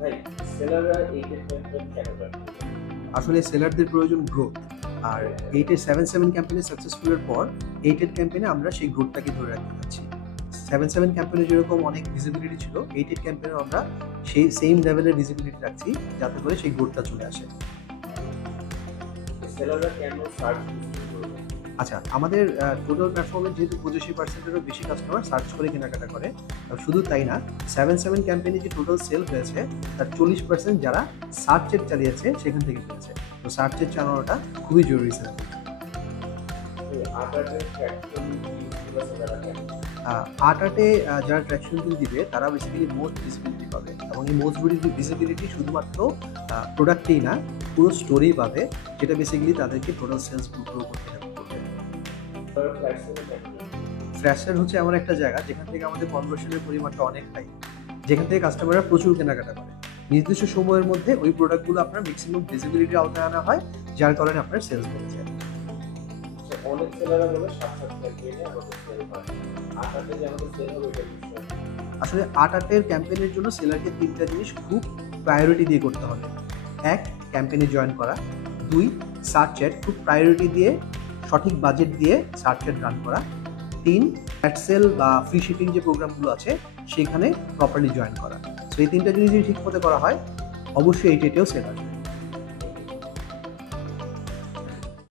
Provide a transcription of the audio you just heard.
ভাই, সেলাররা এই ক্যাম্পেইন কেন করে? আসলে সেলারদের প্রয়োজন গ্রোথ, আর 8-7-7 ক্যাম্পেইনে সাকসেসফুলের পর 8 ক্যাম্পেইনে আমরা সেই গ্রোথটাকে ধরে রাখতে চাচ্ছি। 7-7 ক্যাম্পেইনে যেরকম অনেক ভিজিবিলিটি ছিল, 8 ক্যাম্পেইনে আমরা সেই সেম লেভেলের ভিজিবিলিটি রাখছি যাতে করে সেই গ্রোথটা চলে আসে। সেলাররা কেন সার্চ করবে? আচ্ছা, আমাদের টোটাল প্ল্যাটফর্মে যেহেতু 85%-এরও বেশি কাস্টমার সার্চ করে কেনাকাটা করে, শুধু তাই না, 7-7 ক্যাম্পেইনে যে টোটাল সেল হয়েছে তার 40% যারা সার্চ চেক চালিয়েছে সেখান থেকে পেয়েছে। তো সার্চ চেক চালানোটা খুবই জরুরি স্যার। এই আটারের ট্র্যাকশন ইউজগুলো সেলাররা কেন? আর্ট-আর্টে যারা ট্র্যাকশন টুল দিবে তারা বেসিক্যালি মোস্ট ভিজিবিলিটি পাবে, এবং এই মোস্ট ভিজিবিলিটি শুধুমাত্র প্রোডাক্টেই না, পুরো স্টোরেই পাবে, যেটা বেসিক্যালি তাদেরকে টোটাল সেলস গ্রো করতে হেল্প করবে। তারা ফ্ল্যাক্সিবল কেন? ফ্ল্যাশার হচ্ছে এমন একটা জায়গা যেখান থেকে আমাদের কনভার্সনের পরিমাণটা অনেক হাই, যেখান থেকে কাস্টমাররা প্রচুর কেনাকাটা করে। নির্দিষ্ট সময়ের মধ্যে ওই প্রোডাক্টগুলো আপনার ম্যাক্সিমাম ভিজিবিলিটির আওতায় আনা হয়, যার কারণে আপনার সেলস বেড়ে যায়। অনেক সেলাররা বলে 7-7 ক্যাম্পেইনে আমাদের সেল হয়। আটাতে যে আমাদের সেল হবে এটা বিষয়। আসলে আর্ট-আর্টের ক্যাম্পেইনের জন্য সেলারকে 3টা জিনিস খুব প্রায়োরিটি দিয়ে করতে হবে। 1, ক্যাম্পেইনে জয়েন করা। 2, সার্চ অ্যাড খুব প্রায়োরিটি দিয়ে সঠিক বাজেট দিয়ে সার্চ অ্যাড রান করা। 3, অ্যাডসেল বা ফ্রি শিপিং যে প্রোগ্রামগুলো আছে সেখানে প্রপারলি জয়েন করা। সো এই 3টা জিনিস যদি ঠিক মতো করা হয়, অবশ্যই এই ডেটেও সেল আসবে।